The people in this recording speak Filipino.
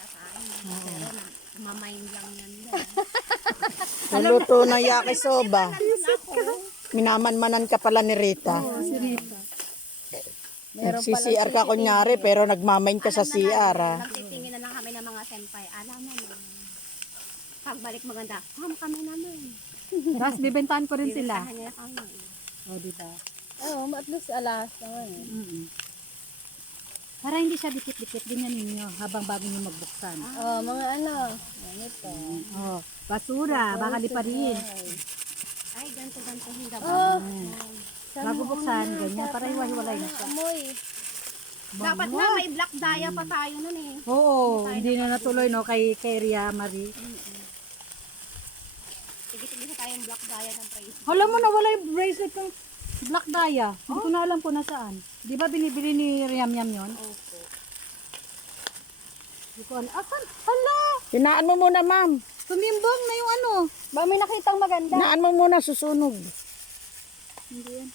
sasahin. Pero mamain lang yan doon. Naluto ng yakisoba. Ako, Minamanmanan ka pala ni Rita. Si Rita. Nag-CCR ka kunyari, pero nagmamain ka sa CR, ah. nagtitingin na lang kami ng mga senpai. Alam mo na. Pagbalik maganda, kami namin. Tapos bibentahan ko rin sila. Bibentahan niya kami. O, diba? Oo, at least alas naman. Para hindi siya dikit-dikit, ganyan ninyo habang bago nyo magbuksan. Oh, mga ano, ganito. Oh, basura, baka di pa rin. Ay, ganito hindi ba? Oh, Bago buksan, ganyan, para hiwa-hiwalay na siya. amoy. Dapat nga may black daya pa tayo nun eh. Oo, hindi na natuloy no kay Ria Marie. Sige-sige sa tayong black daya ng price. Alam mo na wala yung bracelet ng Black Daya. Hindi ko na alam kung nasaan. Di ba binibili ni Riam Yam yun? Opo. Hindi ko alam. Asan? Hala! Hinaan mo muna, ma'am. Tumimbang na yung ano. Ba, may nakitang maganda. Hinaan mo muna, susunog. Hindi yan.